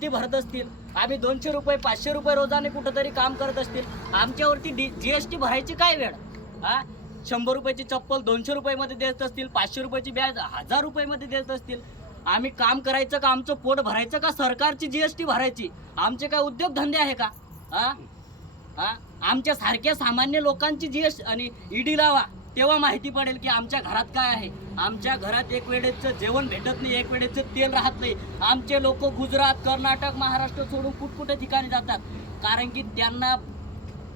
T भरत असतील. आम्ही दोनशे रुपये पाचशे रुपये रोजाने कुठंतरी काम करत असतील. आमच्यावरती डी जी एस टी भरायची काय वेळ? हा? शंभर रुपयाची चप्पल दोनशे रुपयामध्ये देत असतील पाचशे रुपयाची बॅग हजार रुपयामध्ये देत असतील. आम्ही काम करायचं का आमचं पोट भरायचं का सरकारची जी एस टी भरायची? आमचे काय उद्योगधंदे आहे का? हा? हा? आमच्या सारख्या सामान्य लोकांची जी एस आणि ईडी लावा. तेव्हा माहिती पडेल की आमच्या घरात काय आहे. आमच्या घरात एक वेळेचं जेवण भेटत नाही एक वेळेचं तेल राहत नाही. आमचे लोक गुजरात कर्नाटक महाराष्ट्र सोडून कुठकुठे ठिकाणी जातात? कारण की त्यांना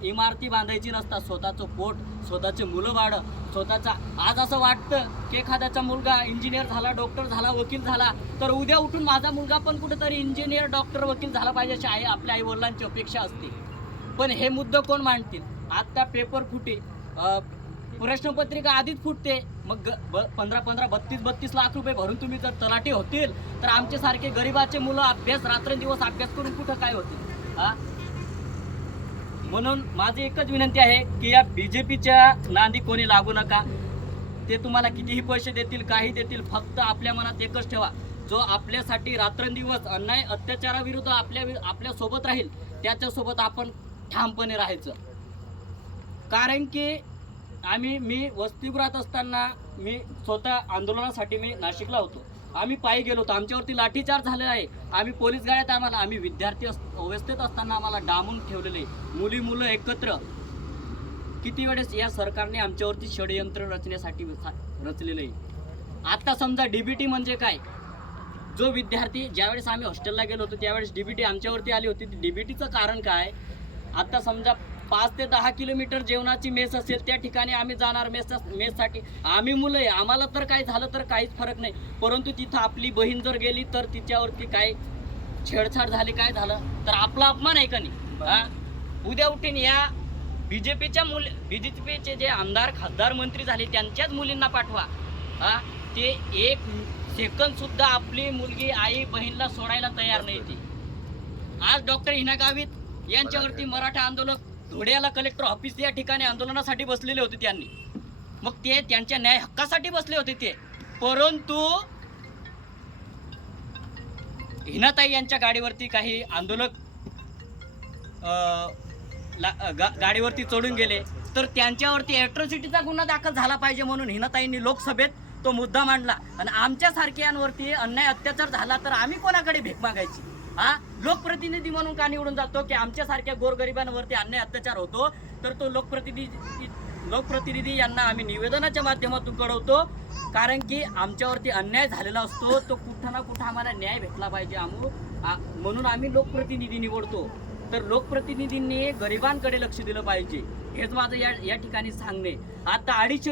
इमारती बांधायची नसतात. स्वतःचं पोट स्वतःचे मुलं वाढं स्वतःचा आज असं वाटतं की एखाद्याचा मुलगा इंजिनियर झाला डॉक्टर झाला वकील झाला तर उद्या उठून माझा मुलगा पण कुठेतरी इंजिनियर डॉक्टर वकील झाला पाहिजे अशी आई आपल्या आईवडिलांची अपेक्षा असते. पण हे मुद्दे कोण मांडतील? आत्ता पेपर फुटे प्रश्नपत्रिका आधीच फुटते. मग ग- ब- पंधरा पंधरा बत्तीस बत्तीस लाख रुपये भरून तुम्ही जर तलाठी होतील तर आमचे सारखे गरिबाचे मुलं अभ्यास रात्रंदिवस अभ्यास करून कुठं काय होतील? हा? म्हणून माझी एकच विनंती आहे की या बी जे पीच्या नांदी कोणी लागू नका. ते तुम्हाला कितीही पैसे देतील काही देतील फक्त आपल्या मनात एकच ठेवा. जो आपल्यासाठी रात्रंदिवस अन्याय अत्याचाराविरुद्ध आपल्या आपल्यासोबत आपल्यासोबत राहील त्याच्यासोबत आपण ठामपणे राहायचं. कारण की आम्ही मी वसतिगृहात असताना मी स्वतः आंदोलनासाठी मी नाशिकला होतो. आम्ही पायी गेलो होतो. आमच्यावरती लाठीचार्ज झालेला आहे. आम्ही पोलीस गाड्यात आम्हाला आम्ही विद्यार्थी अस अवस्थेत असताना आम्हाला डांबून ठेवलेले मुली मुलं एकत्र. किती वेळेस या सरकारने आमच्यावरती षडयंत्र रचण्यासाठी रचलेलं? आहे आत्ता समजा डीबीटी म्हणजे काय? जो विद्यार्थी ज्यावेळेस आम्ही हॉस्टेलला गेलो होतो त्यावेळेस डीबीटी आमच्यावरती आली होती. डीबीटीचं कारण काय? आत्ता समजा पाच ते दहा किलोमीटर जेवणाची मेस असेल त्या ठिकाणी आम्ही जाणार मेस मेससाठी. आम्ही मुलं आहे आम्हाला तर काय झालं तर काहीच फरक नाही. परंतु तिथं आपली बहीण जर गेली तर तिच्यावरती काय छेडछाड झाली काय झालं? तर आपला अपमान आहे का नाही? उद्या उठून या बीजेपीच्या मुल बीजेपीचे जे आमदार खासदार मंत्री झाले त्यांच्याच मुलींना पाठवा. हा? ते एक सेकंद सुद्धा आपली मुलगी आई बहीणला सोडायला तयार नाही ती. आज डॉक्टर हिना गावित यांच्यावरती मराठा आंदोलक धुळ्याला कलेक्टर ऑफिस या ठिकाणी आंदोलनासाठी बसलेले होते त्यांनी. मग ते त्यांच्या न्याय हक्कासाठी बसले होते ते. परंतु हिनाताई यांच्या गाडीवरती काही आंदोलक गा- गाडीवरती चढून गेले. तर त्यांच्यावरती ॲट्रॉसिटीचा गुन्हा दाखल झाला पाहिजे म्हणून हिनाताईंनी लोकसभेत तो मुद्दा मांडला. आणि आमच्यासारख्यांवरती अन्याय अत्याचार झाला तर आम्ही कोणाकडे भीक मागायची? हा? लोकप्रतिनिधी म्हणून का निवडून जातो? की आमच्यासारख्या गोरगरिबांवरती अन्याय अत्याचार होतो तर तो लोकप्रतिनिधी लोकप्रतिनिधी यांना आम्ही निवेदनाच्या माध्यमातून कळवतो. कारण की आमच्यावरती अन्याय झालेला असतो तो कुठं ना कुठं आम्हाला न्याय भेटला पाहिजे आमू. म्हणून आम्ही लोकप्रतिनिधी निवडतो. तर लोकप्रतिनिधींनी गरिबांकडे लक्ष दिलं पाहिजे. हेच माझं या या ठिकाणी सांगणे. आता अडीचशे